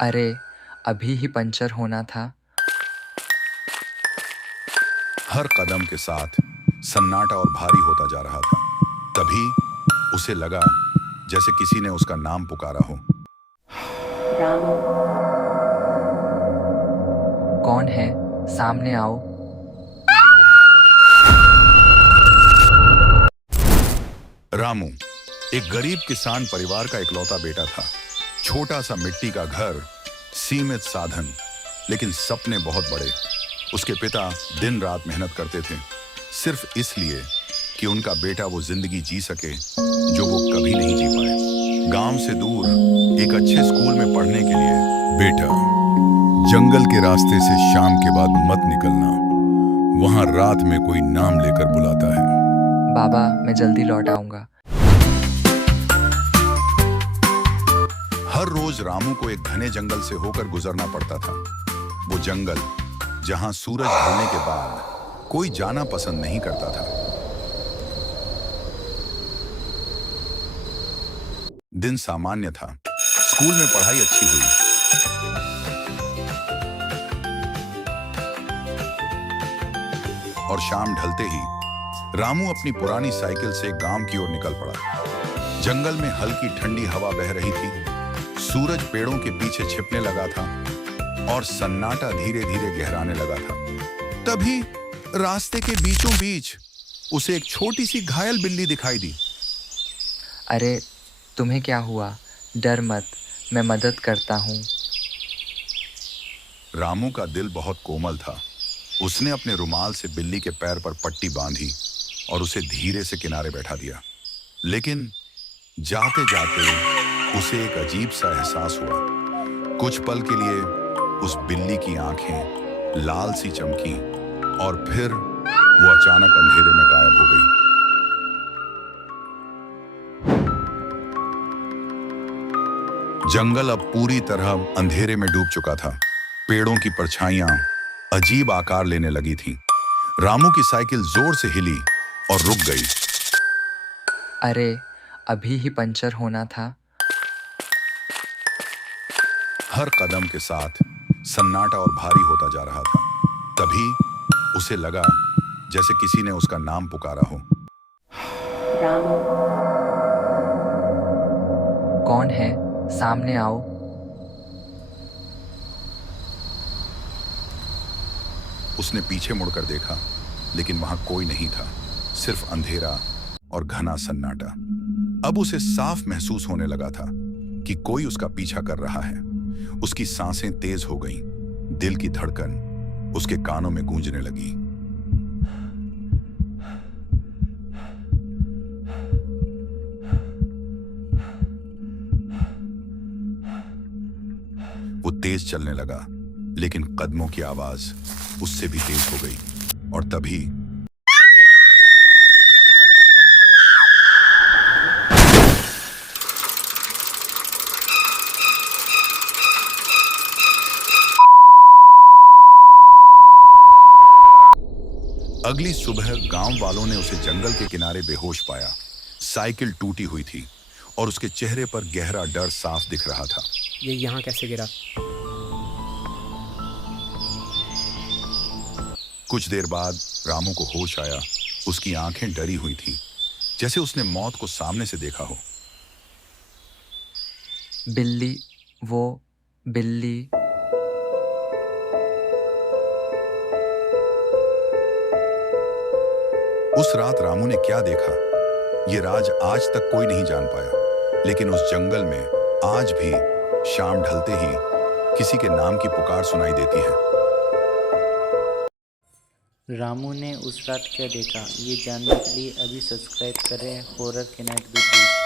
अरे, अभी ही पंचर होना था। हर कदम के साथ सन्नाटा और भारी होता जा रहा था। तभी उसे लगा जैसे किसी ने उसका नाम पुकारा हो। रामू। कौन है? सामने आओ। रामू एक गरीब किसान परिवार का इकलौता बेटा था। छोटा सा मिट्टी का घर, सीमित साधन, लेकिन सपने बहुत बड़े। उसके पिता दिन रात मेहनत करते थे, सिर्फ इसलिए कि उनका बेटा वो जिंदगी जी सके जो वो कभी नहीं जी पाए। गांव से दूर एक अच्छे स्कूल में पढ़ने के लिए। बेटा, जंगल के रास्ते से शाम के बाद मत निकलना, वहां रात में कोई नाम लेकर बुलाता है। बाबा, मैं जल्दी लौट आऊंगा। हर रोज रामू को एक घने जंगल से होकर गुजरना पड़ता था। वो जंगल जहां सूरज ढलने के बाद कोई जाना पसंद नहीं करता था। दिन सामान्य था। स्कूल में पढ़ाई अच्छी हुई। और शाम ढलते ही रामू अपनी पुरानी साइकिल से गांव की ओर निकल पड़ा। जंगल में हल्की ठंडी हवा बह रही थी, सूरज पेड़ों के पीछे छिपने लगा था और सन्नाटा धीरे धीरे गहराने लगा था। तभी रास्ते के बीचों बीच उसे एक छोटी सी घायल बिल्ली दिखाई दी। अरे, तुम्हें क्या हुआ? डर मत, मैं मदद करता हूँ। रामू का दिल बहुत कोमल था। उसने अपने रुमाल से बिल्ली के पैर पर पट्टी बांधी और उसे धीरे से किनारे बैठा दिया। लेकिन जाते जाते उसे एक अजीब सा एहसास हुआ। कुछ पल के लिए उस बिल्ली की आंखें लाल सी चमकी और फिर वो अचानक अंधेरे में गायब हो गई। जंगल अब पूरी तरह अंधेरे में डूब चुका था। पेड़ों की परछाइयां अजीब आकार लेने लगी थीं। रामू की साइकिल जोर से हिली और रुक गई। अरे, अभी ही पंचर होना था। हर कदम के साथ सन्नाटा और भारी होता जा रहा था। तभी उसे लगा जैसे किसी ने उसका नाम पुकारा हो। रामू। कौन है? सामने आओ। उसने पीछे मुड़कर देखा, लेकिन वहां कोई नहीं था, सिर्फ अंधेरा और घना सन्नाटा। अब उसे साफ महसूस होने लगा था कि कोई उसका पीछा कर रहा है। उसकी सांसें तेज हो गईं, दिल की धड़कन उसके कानों में गूंजने लगी। वो तेज चलने लगा, लेकिन कदमों की आवाज उससे भी तेज हो गई। और तभी अगली सुबह गांव वालों ने उसे जंगल के किनारे बेहोश पाया। साइकिल टूटी हुई थी और उसके चेहरे पर गहरा डर साफ दिख रहा था। ये यहाँ कैसे गिरा? कुछ देर बाद रामू को होश आया। उसकी आंखें डरी हुई थीं, जैसे उसने मौत को सामने से देखा हो। बिल्ली, वो बिल्ली। उस रात रामू ने क्या देखा, ये राज आज तक कोई नहीं जान पाया। लेकिन उस जंगल में आज भी शाम ढलते ही किसी के नाम की पुकार सुनाई देती है। रामू ने उस रात क्या देखा, ये जानने के लिए अभी सब्सक्राइब करें हॉरर के नाइट विद।